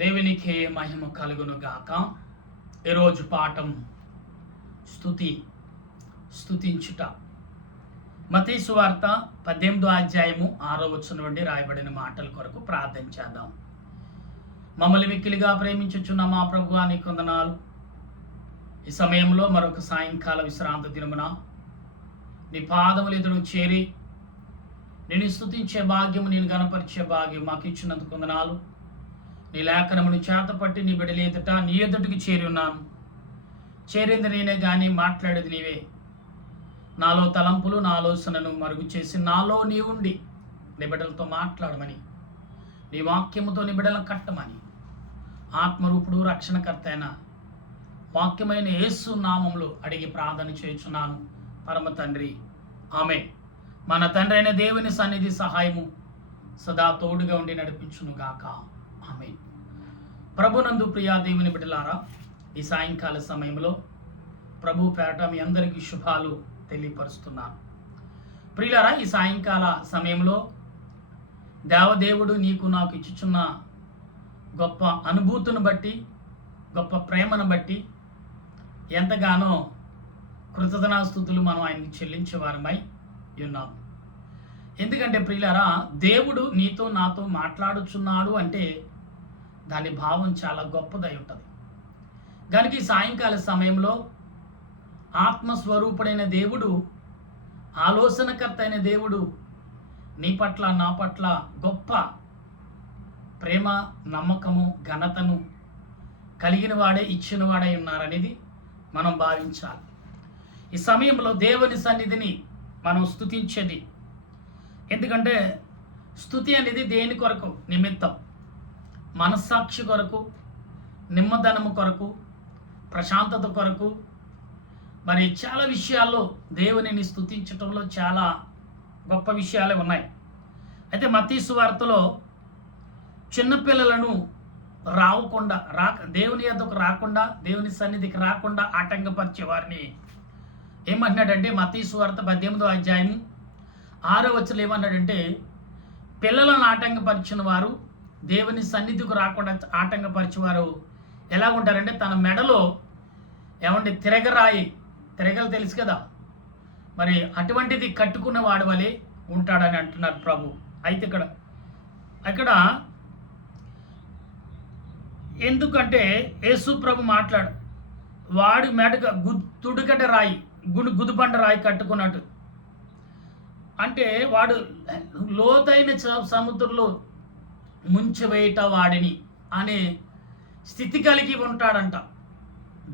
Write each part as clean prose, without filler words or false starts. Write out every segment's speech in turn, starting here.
దేవునికే మహిమ కలుగును గాక. ఈరోజు పాఠం స్తుతించుట. మత్తయి సువార్త 18వ అధ్యాయము 6వ వచనం నుండి రాయబడిన మాటల కొరకు ప్రార్థన చేద్దాం. మమ్మల్ని మిక్కిలిగా ప్రేమించుచున్న మా ప్రభువా నీకు వందనాలు. ఈ సమయంలో మరొక సాయంకాల విశ్రాంతి దినమున నీ పాదములు ఎదురు చేరి నేను స్తుతించే భాగ్యము, నేను గణపరిచే భాగ్యం మాకు ఇచ్చినందుకు వందనాలు. నీ లేఖనమును చేతపట్టి నీ బిడ్డల ఎదుట నీ ఎదుటికి చేరి ఉన్నాను. చేరింది నేనే కానీ మాట్లాడేది నీవే. నాలో తలంపులు, నా ఆలోచనను మరుగు చేసి నాలో నీ ఉండి నీ బిడ్డలతో మాట్లాడమని, నీ వాక్యముతో నీ బిడ్డలను కట్టమని ఆత్మరూపుడు రక్షణకర్త అయిన వాక్యమైన యేసు నామములో అడిగి ప్రార్థన చేయుచున్నాను పరమ తండ్రి, ఆమేన్. మన తండ్రి అయిన దేవుని సన్నిధి సహాయము సదా తోడుగా ఉండి నడిపించును గాక, ఆమేన్. ప్రభునందు ప్రియా దేవుని బిడ్డలారా, ఈ సాయంకాల సమయంలో ప్రభు పేరట మీ అందరికీ శుభాలు తెలియపరుస్తున్నాను. ప్రియులారా, ఈ సాయంకాల సమయంలో దేవదేవుడు నీకు నాకు ఇచ్చుచున్న గొప్ప అనుభూతిని బట్టి, గొప్ప ప్రేమను బట్టి ఎంతగానో కృతజ్ఞతాస్తుతులు మనం ఆయనకి చెల్లించేవారమై ఉన్నాం. ఎందుకంటే ప్రియులారా, దేవుడు నీతో నాతో మాట్లాడుచున్నాడు అంటే దాని భావం చాలా గొప్పదై ఉంటుంది. కనుక ఈ సాయంకాల సమయంలో ఆత్మస్వరూపుడైన దేవుడు, ఆలోచనకర్త అయిన దేవుడు నీ పట్ల నా పట్ల గొప్ప ప్రేమ, నమ్మకము, ఘనతను కలిగిన వాడే, ఇచ్చిన వాడై ఉన్నారనేది మనం భావించాలి. ఈ సమయంలో దేవుని సన్నిధిని మనం స్తుతించేది. ఎందుకంటే స్తుతి అనేది దేని కొరకు? నిమిత్తం, మనస్సాక్షి కొరకు, నిమ్మదనము కొరకు, ప్రశాంతత కొరకు. మరి చాలా విషయాల్లో దేవునిని స్తుతించటంలో చాలా గొప్ప విషయాలే ఉన్నాయి. అయితే మత్తయి సువార్తలో చిన్నపిల్లలను దేవుని యొద్దకు రాకుండా, దేవుని సన్నిధికి రాకుండా ఆటంకపరిచే వారిని ఏమంటున్నాడంటే, మత్తయి సువార్త 18వ అధ్యాయం 6వ వచనం ఏమన్నాడంటే, పిల్లలను ఆటంకపరిచిన వారు, దేవుని సన్నిధికి రాకుండా ఆటంకపరిచేవారు ఎలా ఉంటారంటే, తన మెడలో తిరగలు తెలుసు కదా, మరి అటువంటిది కట్టుకున్న వాడి వలె ఉంటాడని అంటున్నారు ప్రభు. అయితే ఇక్కడ ఎందుకంటే యేసు ప్రభు మాట్లాడు, వాడి మెడగా తుడుకట రాయి, గుదిబండ రాయి కట్టుకున్నట్టు. అంటే వాడు లోతైన సముద్రంలో ముంచివేయట వాడిని అనే స్థితి కలిగి ఉంటాడంట.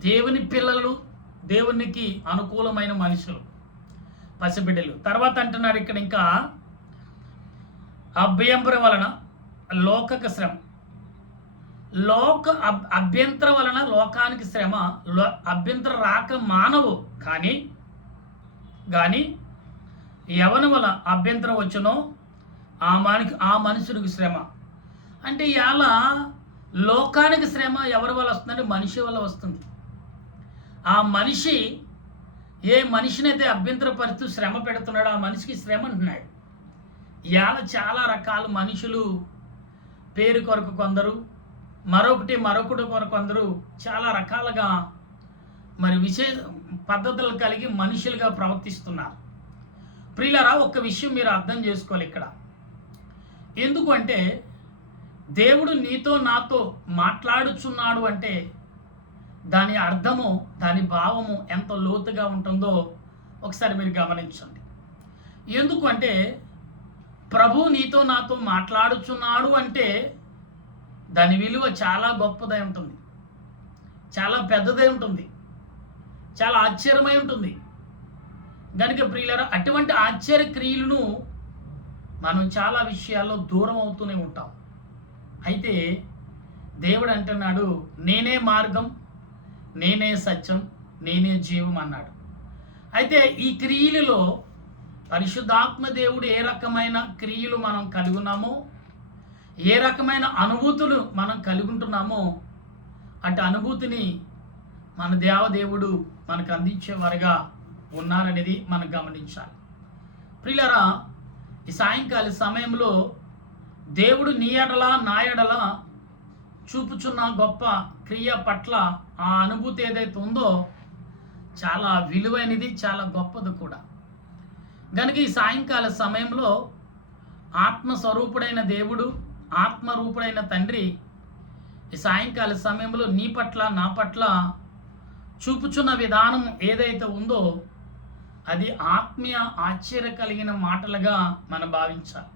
దేవుని పిల్లలు, దేవునికి అనుకూలమైన మనుషులు, పసిబిడ్డలు. తర్వాత అంటున్నాడు ఇక్కడ ఇంకా, అభ్యంతరం వలన లోకక శ్రమ, అభ్యంతరం వలన లోకానికి శ్రమ, అభ్యంతరం రాక మానవు కానీ ఎవరి వల్ల అభ్యంతరం వచ్చునో ఆ మనుషునికి శ్రమ. అంటే ఇవాళ లోకానికి శ్రమ ఎవరి వల్ల వస్తుందంటే మనిషి వల్ల వస్తుంది. ఆ మనిషి ఏ మనిషినైతే అభ్యంతరపరుస్తూ శ్రమ పెడుతున్నాడో ఆ మనిషికి శ్రమ అంటున్నాడు. ఇవాళ చాలా రకాల మనుషులు, పేరు కొరకు కొందరు, మరొకడు కొరకు కొందరు చాలా రకాలుగా మరి విశేష పద్ధతులు కలిగి మనుషులుగా ప్రవర్తిస్తున్నారు. ప్రియులారా, ఒక్క విషయం మీరు అర్థం చేసుకోవాలి ఇక్కడ. ఎందుకు అంటే, దేవుడు నీతో నాతో మాట్లాడుచున్నాడు అంటే దాని అర్థము, దాని భావము ఎంత లోతుగా ఉంటుందో ఒకసారి మీరు గమనించండి. ఎందుకు అంటే, ప్రభు నీతో నాతో మాట్లాడుచున్నాడు అంటే దాని విలువ చాలా గొప్పదై ఉంటుంది, చాలా పెద్దదై ఉంటుంది, చాలా ఆశ్చర్యమై ఉంటుంది. కనుక ప్రియులారా, అటువంటి ఆశ్చర్య క్రియలను మనం చాలా విషయాల్లో దూరం అవుతూనే ఉంటాం. అయితే దేవుడు అంటున్నాడు, నేనే మార్గం, నేనే సత్యం, నేనే జీవం అన్నాడు. అయితే ఈ క్రియలలో పరిశుద్ధాత్మ దేవుడు ఏ రకమైన క్రియలు మనం కలిగి ఉన్నామో, ఏ రకమైన అనుభూతులు మనం కలిగి ఉంటున్నామో అటు అనుభూతిని మన దేవదేవుడు మనకు అందించేవారుగా ఉన్నారనేది మనం గమనించాలి. ప్రియులారా, ఈ సాయంకాల సమయంలో దేవుడు నీ ఎడల నా ఎడల చూపుచున్న గొప్ప క్రియ పట్ల ఆ అనుభూతి ఏదైతే ఉందో చాలా విలువైనది, చాలా గొప్పది కూడా. కనుక ఈ సాయంకాల సమయంలో ఆత్మస్వరూపుడైన దేవుడు, ఆత్మరూపుడైన తండ్రి ఈ సాయంకాల సమయంలో నీ పట్ల నా పట్ల చూపుచున్న విధానం ఏదైతే ఉందో అది ఆత్మీయ ఆశ్చర్య కలిగిన మాటలుగా మనం భావించాలి.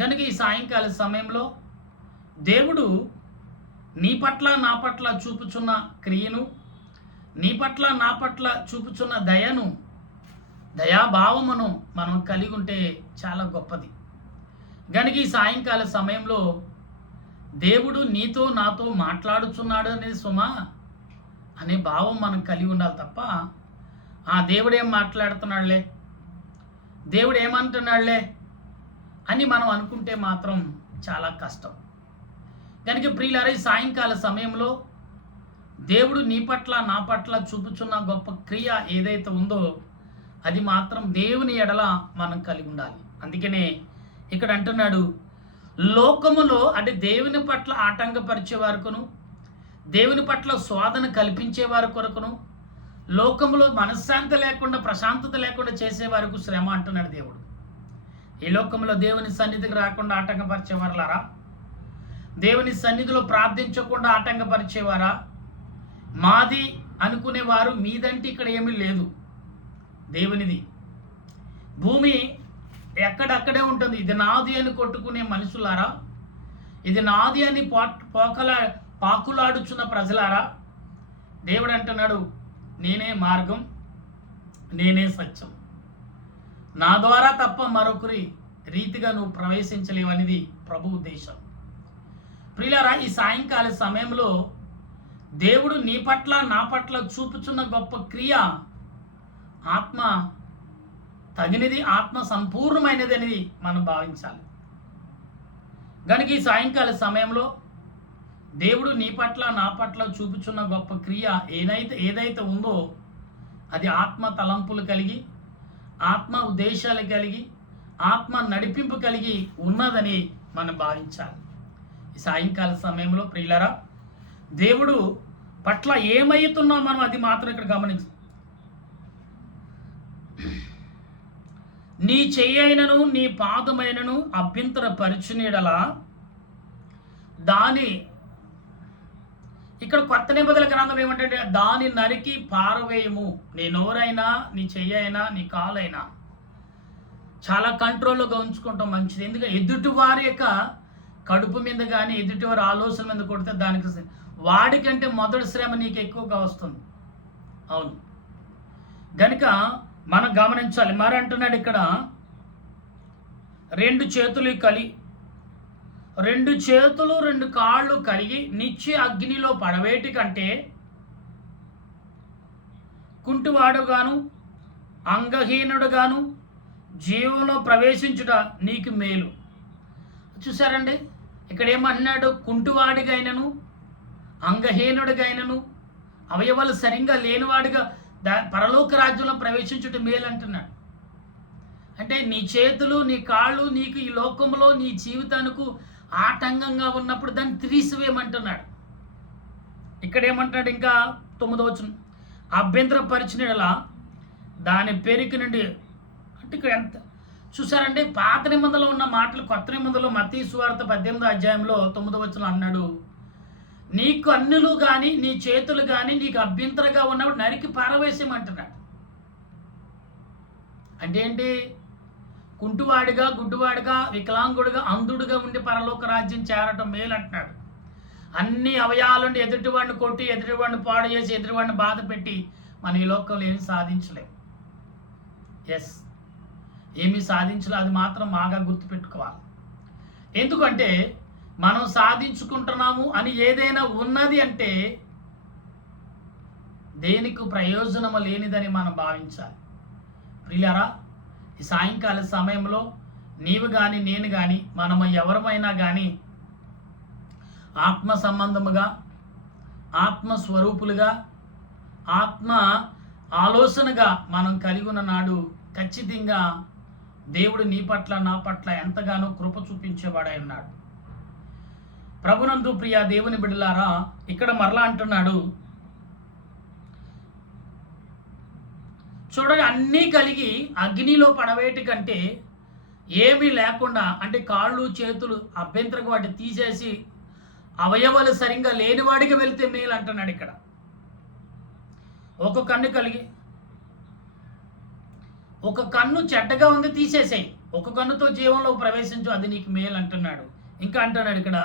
కనుక ఈ సాయంకాల సమయంలో దేవుడు నీ పట్ల నా పట్ల చూపుచున్న క్రియను, నీ పట్ల నా పట్ల చూపుచున్న దయను, దయాభావమును మనం కలిగి ఉంటే చాలా గొప్పది. కనుక ఈ సాయంకాల సమయంలో దేవుడు నీతో నాతో మాట్లాడుచున్నాడు అనేది సుమా అనే భావం మనం కలిగి ఉండాలి తప్ప ఆ దేవుడు ఏం మాట్లాడుతున్నాడులే, దేవుడు ఏమంటున్నాడులే అని మనం అనుకుంటే మాత్రం చాలా కష్టం. కనుక ప్రియులారా, ఈ సాయంకాల సమయంలో దేవుడు నీ పట్ల నా పట్ల చూపుచున్న గొప్ప క్రియ ఏదైతే ఉందో అది మాత్రం దేవుని ఎడల మనం కలిగి ఉండాలి. అందుకనే ఇక్కడ అంటున్నాడు, లోకములో అంటే దేవుని పట్ల ఆటంకపరిచే వరకును, దేవుని పట్ల శోధన కల్పించే వారి కొరకును, లోకములో మనశ్శాంతి లేకుండా ప్రశాంతత లేకుండా చేసే వరకు శ్రమ అంటున్నాడు దేవుడు. ఈ లోకంలో దేవుని సన్నిధికి రాకుండా ఆటంకపరిచేవారులారా, దేవుని సన్నిధిలో ప్రార్థించకుండా ఆటంకపరిచేవారా, మాది అనుకునేవారు మీదంటే ఇక్కడ ఏమీ లేదు, దేవునిది. భూమి ఎక్కడక్కడే ఉంటుంది. ఇది నాది అని కొట్టుకునే మనుషులారా, ఇది నాది అని పాకులాడుచున్న ప్రజలారా, దేవుడు అంటున్నాడు, నేనే మార్గం, నేనే సత్యం, నా ద్వారా తప్ప మరొకరి రీతిగా నువ్వు ప్రవేశించలేవనేది ప్రభు ఉద్దేశం. ప్రియులారా, ఈ సాయంకాల సమయంలో దేవుడు నీ పట్ల నా పట్ల చూపుచున్న గొప్ప క్రియ ఆత్మ తగినది, ఆత్మ సంపూర్ణమైనది అనేది మనం భావించాలి. కనుక ఈ సాయంకాల సమయంలో దేవుడు నీ పట్ల నా పట్ల చూపుచున్న గొప్ప క్రియ ఏదైతే ఉందో అది ఆత్మ తలంపులు కలిగి, ఆత్మ ఉద్దేశాలు కలిగి, ఆత్మ నడిపింపు కలిగి ఉన్నదని మనం భావించాలి. ఈ సాయంకాల సమయంలో ప్రియులరా, దేవుడు పట్ల ఏమవుతున్నా మనం అది మాత్రం ఇక్కడ గమనించాలి. నీ చెయ్యైనను నీ పాదమైనను అభ్యంతర పరిచునేడలా దాని, ఇక్కడ కొత్త నిబంధనల గ్రంథం ఏమంటే దాని నరికి పారవేయము. నీ నోరైనా, నీ చెయ్యైనా, నీ కాలైనా చాలా కంట్రోల్గా ఉంచుకుంటాం మంచిది. ఎందుకంటే ఎదుటి వారి యొక్క కడుపు మీద కానీ ఎదుటి వారి ఆలోచన మీద కొడితే దానికి వాడికంటే మొదటి శ్రమ నీకు ఎక్కువగా వస్తుంది. అవును, కనుక మనం గమనించాలి. మరి అంటున్నాడు ఇక్కడ, రెండు చేతులు రెండు కాళ్ళు కలిగి నిత్య అగ్నిలో పడవేటి కంటే కుంటివాడుగాను అంగహీనుడుగాను జీవంలో ప్రవేశించుట నీకు మేలు. చూసారండి, ఇక్కడ ఏమన్నాడు? కుంటివాడిగైనను అంగహీనుడిగైనను అవయవాలు సరిగ్గా లేనివాడిగా పరలోక రాజ్యంలో ప్రవేశించుట మేలు అంటున్నాడు. అంటే నీ చేతులు నీ కాళ్ళు నీకు ఈ లోకంలో నీ జీవితానికి ఆటంకంగా ఉన్నప్పుడు దాన్ని తీసివేయమంటున్నాడు. ఇక్కడ ఏమంటున్నాడు? ఇంకా 9వ వచనం, అభ్యంతరపరిచినలా దాని పేరుకి నుండి, అంటే ఇక్కడ ఎంత చూసారంటే పాత నిబంధనలో ఉన్న మాటలు కొత్త నిబంధనలో మత్తయి సువార్త 18వ అధ్యాయంలో 9వ వచనం అన్నాడు, నీకు అన్నులు కానీ నీ చేతులు కానీ నీకు అభ్యంతరంగా ఉన్నప్పుడు నరికి పారవేసేయమంటున్నాడు. అంటే ఏంటి? కుంటువాడిగా, గుడ్డువాడిగా, వికలాంగుడిగా, అంధుడిగా ఉండి పరలోక రాజ్యం చేరటం మేలు అంటున్నాడు. అన్ని అవయాలుండి ఎదుటివాడిని కొట్టి, ఎదుటివాడిని పాడు చేసి, ఎదుటివాడిని బాధ పెట్టి మనం ఈ లోకంలో ఏమి సాధించలేము. ఏమీ సాధించలే, అది మాత్రం బాగా గుర్తుపెట్టుకోవాలి. ఎందుకంటే మనం సాధించుకుంటున్నాము అని ఏదైనా ఉన్నది అంటే దేనికి ప్రయోజనము లేనిదని మనం భావించాలి. ప్రియులారా, ఈ సాయంకాల సమయంలో నీవు కానీ నేను కానీ మనము ఎవరమైనా కానీ ఆత్మ సంబంధముగా, ఆత్మస్వరూపులుగా, ఆత్మ ఆలోచనగా మనం కలిగి ఉన్న నాడు ఖచ్చితంగా దేవుడు నీ పట్ల నా పట్ల ఎంతగానో కృప చూపించేవాడై ఉన్నాడు. ప్రభునందు ప్రియ దేవుని బిడ్డలారా, ఇక్కడ మరలా అంటున్నాడు, చూడండి, అన్నీ కలిగి అగ్నిలో పడవేటి కంటే ఏమీ లేకుండా, అంటే కాళ్ళు చేతులు అభ్యంతరంగా వాటి తీసేసి అవయవాలు సరిగ్గా లేనివాడికి వెళ్తే మేలు అంటున్నాడు. ఇక్కడ ఒక కన్ను కలిగి, ఒక కన్ను చెడ్డగా ఉంది తీసేసేయి, ఒక కన్నుతో జీవంలో ప్రవేశించు, అది నీకు మేలు అంటున్నాడు. ఇంకా అంటున్నాడు ఇక్కడ,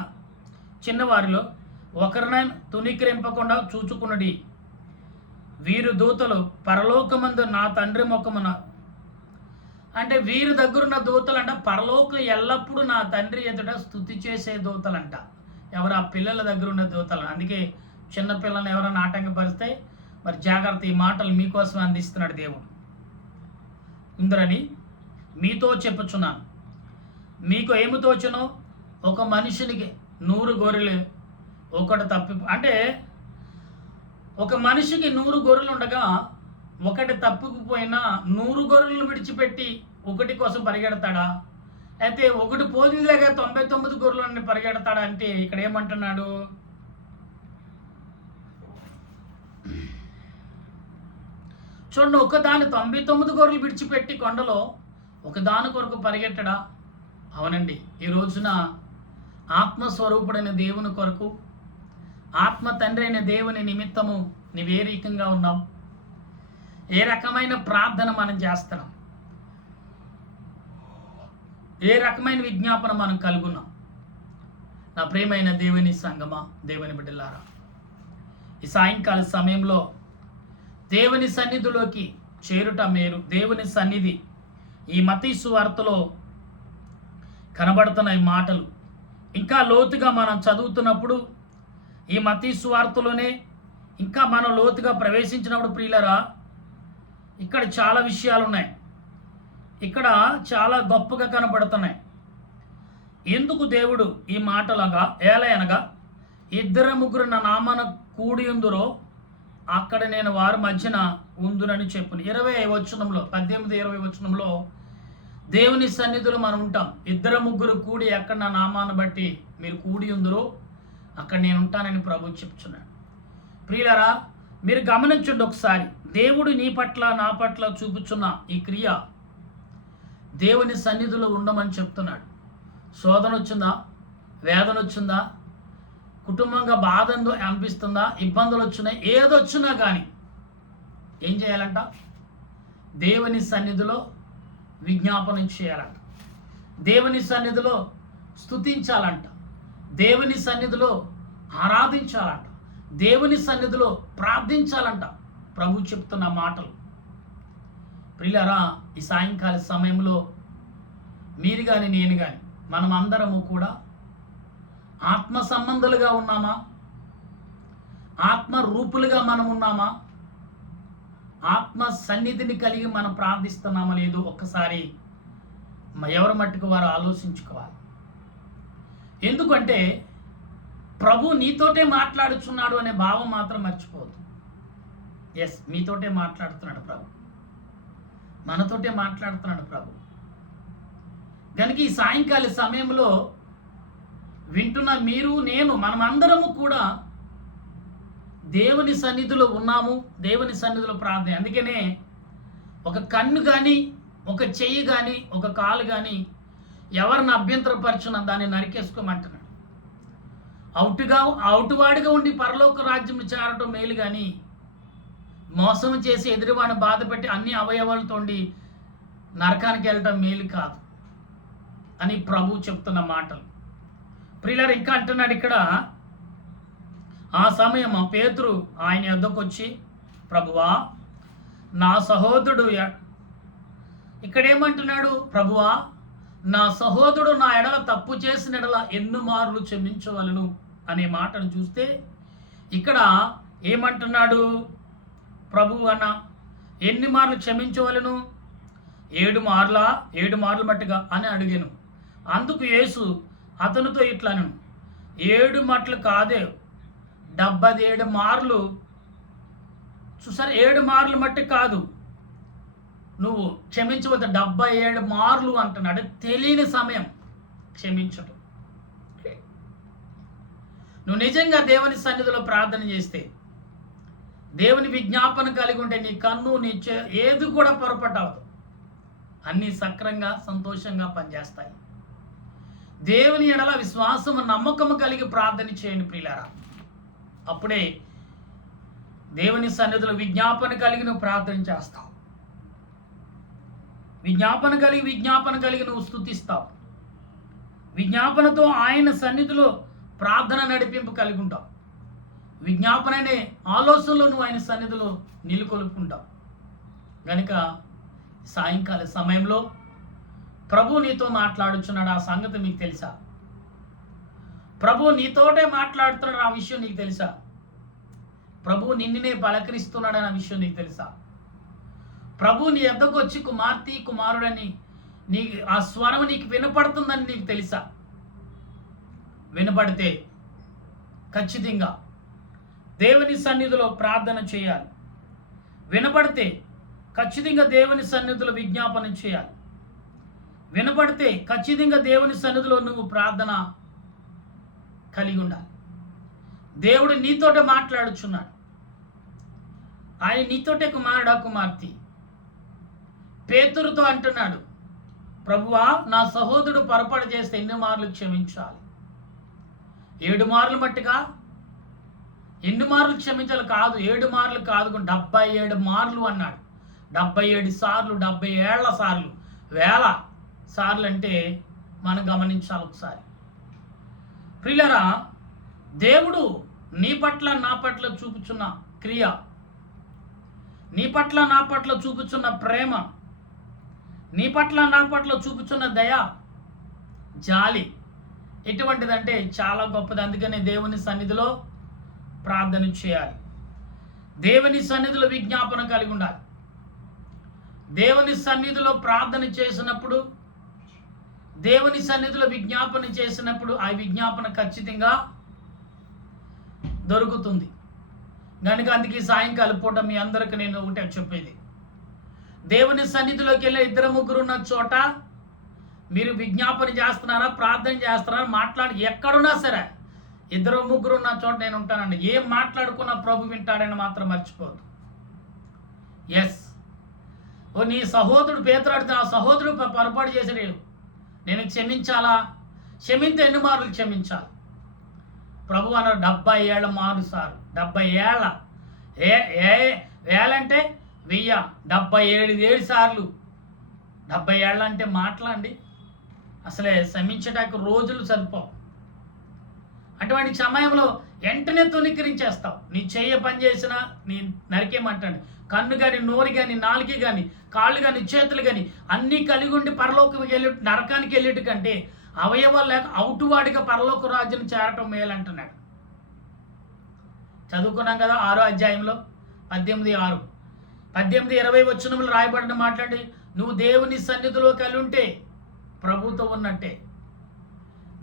చిన్నవారిలో ఒకరినైనా తునీకరింపకుండా చూచుకున్నది వీరు దూతలు పరలోకమందు నా తండ్రి ముఖమున, అంటే వీరి దగ్గరున్న దూతలంట పరలోకం ఎల్లప్పుడూ నా తండ్రి ఎదుట స్తుతి చేసే దూతలంట. ఎవరు? ఆ పిల్లల దగ్గర ఉన్న దూతలు. అందుకే చిన్న పిల్లల్ని ఎవరైనా ఆటంకపరిస్తే మరి జాగ్రత్త, ఈ మాటలు మీకోసం అందిస్తున్నాడు దేవుడు. ఇందురని మీతో చెప్పుచున్నాను, మీకు ఏమి తోచునో ఒక మనిషినికి 100 గొర్రెలు ఒకటి తప్పి, అంటే ఒక మనిషికి 100 గొర్రెలు ఉండగా ఒకటి తప్పుకుపోయినా 100 గొర్రెలను విడిచిపెట్టి ఒకటి కోసం పరిగెడతాడా? అయితే ఒకటి పోదిలేగా 99 గొర్రెలని పరిగెడతాడా? అంటే ఇక్కడ ఏమంటున్నాడు, చూడండి, ఒకదాని 99 గొర్రెలు విడిచిపెట్టి కొండలో ఒకదాని కొరకు పరిగెట్టడా? అవునండి. ఈ రోజున ఆత్మస్వరూపుడైన దేవుని కొరకు, ఆత్మ తండ్రి అయిన దేవుని నిమిత్తము నీవే రకంగా ఉన్నావు? ఏ రకమైన ప్రార్థన మనం చేస్తున్నాం? ఏ రకమైన విజ్ఞాపన మనం కలుగున్నాం? నా ప్రియమైన దేవుని సంగమా, దేవుని బిడ్డలారా, ఈ సాయంకాల సమయంలో దేవుని సన్నిధిలోకి చేరుట మేలు. దేవుని సన్నిధి ఈ మత్తయి సువార్తలో కనబడుతున్న ఈ మాటలు ఇంకా లోతుగా మనం చదువుతున్నప్పుడు, ఈ మత్తయి సువార్తలోనే ఇంకా మనం లోతుగా ప్రవేశించినప్పుడు ప్రియులరా, ఇక్కడ చాలా విషయాలు ఉన్నాయి. ఇక్కడ చాలా గొప్పగా కనబడుతున్నాయి. ఎందుకు దేవుడు ఈ మాటలగా ఏలయనగా 2-3 నా నామన కూడి ఉందురో అక్కడ నేను వారి మధ్యన ఉందునని చెప్పును. 20 వచనంలో 18-20 వచనంలో దేవుని సన్నిధిలో మనం ఉంటాం. 2-3 కూడి ఎక్కడ నా నామాన్ని బట్టి మీరు కూడి ఉందరో అక్కడ నేను ఉంటానని ప్రభు చెప్తున్నాడు. ప్రియులరా, మీరు గమనించండి ఒకసారి, దేవుడు నీ పట్ల నా పట్ల చూపుచున్న ఈ క్రియ దేవుని సన్నిధిలో ఉండమని చెప్తున్నాడు. శోధన వచ్చిందా, వేదన వచ్చిందా, కుటుంబంగా బాధ అనిపిస్తుందా, ఇబ్బందులు వచ్చినాయి, ఏదొచ్చినా కానీ ఏం చేయాలంట? దేవుని సన్నిధిలో విజ్ఞాపనం చేయాలంట, దేవుని సన్నిధిలో స్తుతించాలంట, దేవుని సన్నిధిలో ఆరాధించాలంట, దేవుని సన్నిధిలో ప్రార్థించాలంట. ప్రభు చెప్తున్న మాటలు. ప్రియులారా, ఈ సాయంకాల సమయంలో మీరు కానీ నేను కానీ మనం అందరము కూడా ఆత్మ సంబంధులుగా ఉన్నామా? ఆత్మ రూపులుగా మనం ఉన్నామా? ఆత్మ సన్నిధిని కలిగి మనం ప్రార్థిస్తున్నామో లేదో ఒక్కసారి ఎవరి మట్టుకు వారు ఆలోచించుకోవాలి. ఎందుకంటే ప్రభు నీతోటే మాట్లాడుచున్నాడు అనే భావం మాత్రం మర్చిపోవద్దు. ఎస్, మీతోటే మాట్లాడుతున్నాడు ప్రభు, మనతోటే మాట్లాడుతున్నాడు ప్రభు. కనుక ఈ సాయంకాల సమయంలో వింటున్న మీరు, నేను, మనమందరము కూడా దేవుని సన్నిధిలో ఉన్నాము, దేవుని సన్నిధిలో ప్రార్థన. అందుకనే ఒక కన్ను కానీ, ఒక చెయ్యి కానీ, ఒక కాలు కానీ ఎవరిని అభ్యంతరపరచున దాన్ని నరికేసుకోమంటున్నాడు. అవుటువాడిగా ఉండి పరలోక రాజ్యం చేరటం మేలు కానీ, మోసం చేసి ఎదురువాడిని బాధ పెట్టి అన్ని అవయవాలతో నరకానికి వెళ్ళటం మేలు కాదు అని ప్రభు చెప్తున్న మాటలు. ప్రియులారా, ఇంకా అంటున్నాడు ఇక్కడ, ఆ సమయం పేతురు ఆయన యొద్దకు వచ్చి, ప్రభువా నా సహోదరుడు, ఇక్కడ ఏమంటున్నాడు? ప్రభువా నా సహోదరుడు నా ఎడల తప్పు చేసిన ఎడల ఎన్ని మార్లు క్షమించవలను అనే మాటను చూస్తే ఇక్కడ ఏమంటున్నాడు ప్రభు అన్న? ఎన్ని మార్లు క్షమించవలను? 7 మార్లా? 7 మార్లు మట్టుగా అని అడిగాను. అందుకు యేసు అతనితో ఇట్లను, 7 మట్లు కాదే 77 మార్లు. చూసారు, 7 మార్లు మట్టి కాదు నువ్వు క్షమించవద్దు, 77 మార్లు అంటున్నాడు. తెలియని సమయం క్షమించటం. నువ్వు నిజంగా దేవుని సన్నిధిలో ప్రార్థన చేస్తే, దేవుని విజ్ఞాపన కలిగి ఉంటే నీ కన్ను నీ ఏది కూడా పొరపాటు అవ్వదు. అన్నీ సక్రంగా సంతోషంగా పనిచేస్తాయి. దేవుని ఎడల విశ్వాసము నమ్మకము కలిగి ప్రార్థన చేయండి ప్రియులారా. అప్పుడే దేవుని సన్నిధిలో విజ్ఞాపన కలిగి నువ్వు ప్రార్థన చేస్తావు. విజ్ఞాపన కలిగి నువ్వు స్తుతిస్తావు. విజ్ఞాపనతో ఆయన సన్నిధిలో ప్రార్థన నడిపింపు కలిగి ఉంటావు. విజ్ఞాపన అనే ఆలోచనలో నువ్వు ఆయన సన్నిధిలో నిలుకొలుపుకుంటావు. కనుక సాయంకాల సమయంలో ప్రభు నీతో మాట్లాడుచున్నాడు. ఆ సంగతి మీకు తెలుసా? ప్రభు నీతోటే మాట్లాడుతున్నాడు, ఆ విషయం నీకు తెలుసా? ప్రభు నిన్నునే పలకరిస్తున్నాడు అన్న విషయం నీకు తెలుసా? ప్రభు నీ ఎద్దకు వచ్చి కుమార్తె కుమారుడని నీ ఆ స్వరం నీకు వినపడుతుందని నీకు తెలుసా? వినపడితే ఖచ్చితంగా దేవుని సన్నిధిలో ప్రార్థన చేయాలి. వినపడితే ఖచ్చితంగా దేవుని సన్నిధిలో విజ్ఞాపన చేయాలి. వినపడితే ఖచ్చితంగా దేవుని సన్నిధిలో నువ్వు ప్రార్థన కలిగి ఉండాలి. దేవుడు నీతోటే మాట్లాడుచున్నాడు. ఆయన నీతోటే కుమారుడా కుమార్తె. పేతురుతో అంటున్నాడు, ప్రభువా నా సహోదరుడు పొరపాటు చేస్తే ఎన్ని మార్లు క్షమించాలి? 7 మార్లు మట్టుగా. ఎన్ని మార్లు క్షమించాలి కాదు, 7 మార్లు కాదు, 77 మార్లు అన్నాడు. 77 సార్లు, 70 ఏళ్ల సార్లు, వేల సార్లు అంటే మనం గమనించాలి ఒకసారి. ప్రియులారా, దేవుడు నీ పట్ల నా పట్ల చూపుచున్న క్రియ, నీ పట్ల నా పట్ల చూపుచున్న ప్రేమ, నీ పట్ల నా పట్ల చూపుచున్న దయ, జాలి ఎటువంటిదంటే చాలా గొప్పది. అందుకనే దేవుని సన్నిధిలో ప్రార్థన చేయాలి. దేవుని సన్నిధిలో విజ్ఞాపన కలిగి ఉండాలి. దేవుని సన్నిధిలో ప్రార్థన చేసినప్పుడు, దేవుని సన్నిధిలో విజ్ఞాపన చేసినప్పుడు ఆ విజ్ఞాపన ఖచ్చితంగా దొరుకుతుంది. కనుక అందుకే సాయంకాలం పూట మీ అందరికి నేను ఒకటే చెప్పేది, దేవుని సన్నిధిలోకి వెళ్ళే 2-3 ఉన్న చోట మీరు విజ్ఞాపన చేస్తున్నారా, ప్రార్థన చేస్తున్నారా, మాట్లాడి ఎక్కడున్నా సరే 2-3 ఉన్న చోట నేను ఉంటానండి. ఏం మాట్లాడుకున్నా ప్రభు వింటాడని మాత్రం మర్చిపోద్దు. ఎస్, ఓ నీ సహోదరుడు పేతురాడితే ఆ సహోదరుడు పొరపాటు చేసాడు, నేను క్షమించాలా? క్షమింతే ఎన్ని మార్లు క్షమించాలి? ప్రభు అన్నారు 77 మార్లు సార్. 70 ఏళ్ళ వేలంటే 1000, 77 సార్లు. 70 ఏళ్ళ అంటే మాట్లాడండి, అసలే క్షమించడానికి రోజులు సరిపోవు. అటువంటి సమయంలో వెంటనే తొలికరించేస్తావు. నీ చెయ్య పని చేసినా నీ నరికేమంటాడు. కన్ను కానీ, నోరు కానీ, నాలుక కానీ, కాళ్ళు కానీ, చేతులు కానీ అన్నీ కలిగి ఉండి పరలోకి వెళ్ళి నరకానికి వెళ్ళేటి కంటే అవయవాలు లేక అవుటువాడిగా పరలోక రాజ్యం చేరటం మేలంటున్నాడు. చదువుకున్నాం కదా 6వ అధ్యాయంలో 18:6, 18:20 వచనంలో రాయబడిన మాట్లాడి, నువ్వు దేవుని సన్నిధిలో కలిగి ఉంటే ప్రభుతో ఉన్నట్టే.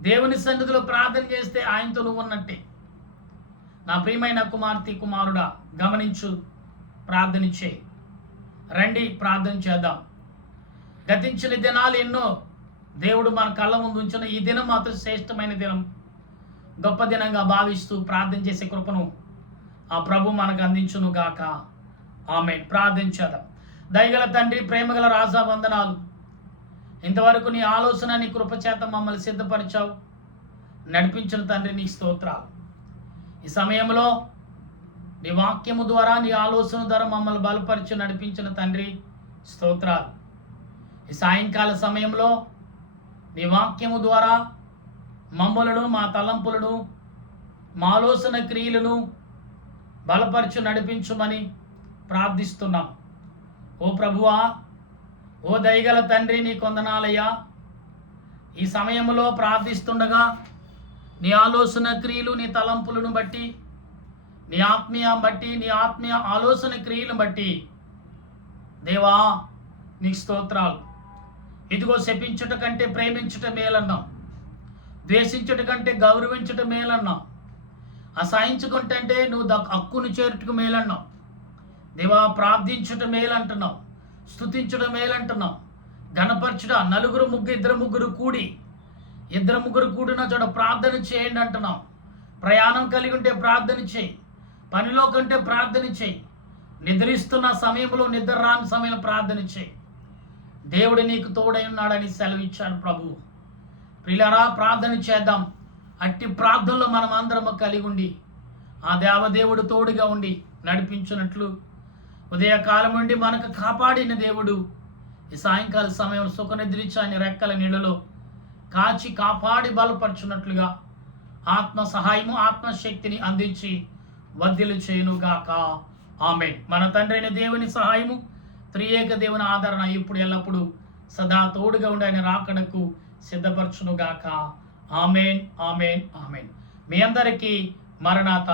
దేవుని సన్నిధిలో ప్రార్థన చేస్తే ఆయనతో నువ్వు ఉన్నట్టే. నా ప్రియమైన కుమార్తె కుమారుడా, గమనించు, ప్రార్థన చేయి. రండి ప్రార్థన చేద్దాం. గతించిన దినాలు ఎన్నో దేవుడు మన కళ్ళ ముందు ఉంచిన ఈ దినం మాత్రం శ్రేష్టమైన దినం, గొప్ప దినంగా భావిస్తూ ప్రార్థన చేసే కృపను ఆ ప్రభు మనకు అందించును గాక. ఆమేన్. ప్రార్థన చేద్దాం. దయగల తండ్రి, ప్రేమగల రాజా, వందనాలు. ఇంతవరకు నీ ఆలోచన, నీ కృపచేత మమ్మల్ని సిద్ధపరిచావు, నడిపించిన తండ్రి నీ స్తోత్రాలు. ఈ సమయంలో నీ వాక్యము ద్వారా, నీ ఆలోచన ద్వారా మమ్మల్ని బలపరిచి నడిపించిన తండ్రి స్తోత్రాలు. ఈ సాయంకాల సమయంలో నీ వాక్యము ద్వారా మమ్మలను, మా తలంపులను, మా ఆలోచన క్రియలను బలపరిచి నడిపించుమని ప్రార్థిస్తున్నాం. ఓ ప్రభువా, ఓ దయగల తండ్రి, నీ కొందనాలయ్యా. ఈ సమయంలో ప్రార్థిస్తుండగా నీ ఆలోచన క్రియలు, నీ తలంపులను బట్టి, నీ ఆత్మీయ ఆలోచన క్రియలను బట్టి దేవా నీకు స్తోత్రాలు. ఇదిగో శపించుట కంటే ప్రేమించుట మేలన్నాం, ద్వేషించుట కంటే గౌరవించుట మేలన్నాం, అసహించుకుంటే నువ్వు హక్కును చేరుటకు మేలన్నావు. దేవా ప్రార్థించుట మేలంటున్నావు, స్తుతించుట మేలంటున్నావు, గణపరచుట, 2-3 2 3 కూడి 2 3 కూడిన చోట ప్రార్థన చేయండి అంటున్నావు. ప్రయాణం కలిగి ఉంటే ప్రార్థన చేయి, పనిలో కంటే ప్రార్థన చేయి, నిద్రిస్తున్న సమయంలో నిద్ర రాని సమయంలో ప్రార్థన చేయి. దేవుడు నీకు తోడై ఉన్నాడని సెలవిచ్చాడు ప్రభువు. ప్రియులారా, ప్రార్థన చేద్దాం. అట్టి ప్రార్థనలో మనం అందరము కలిగి ఉండి ఆ దేవదేవుడు తోడుగా ఉండి నడిపించినట్లు ఉదయకాలం నుండి మనకు కాపాడిన దేవుడు ఈ సాయంకాల సమయం సుఖనిద్రించి ఆయన రెక్కల నీళ్ళలో కాచి కాపాడి బలపరచున్నట్లుగా ఆత్మ సహాయము ఆత్మశక్తిని అందించి వర్ధిల్లు చేయునుగాక. ఆమేన్. మన తండ్రి అయిన దేవుని సహాయము, త్రియేక దేవుని ఆదరణ ఇప్పుడు ఎల్లప్పుడూ సదా తోడుగా ఉండి ఆయన రాకడకు సిద్ధపరచునుగాక. ఆమేన్, ఆమేన్, ఆమేన్. మీ అందరికీ మరణాత.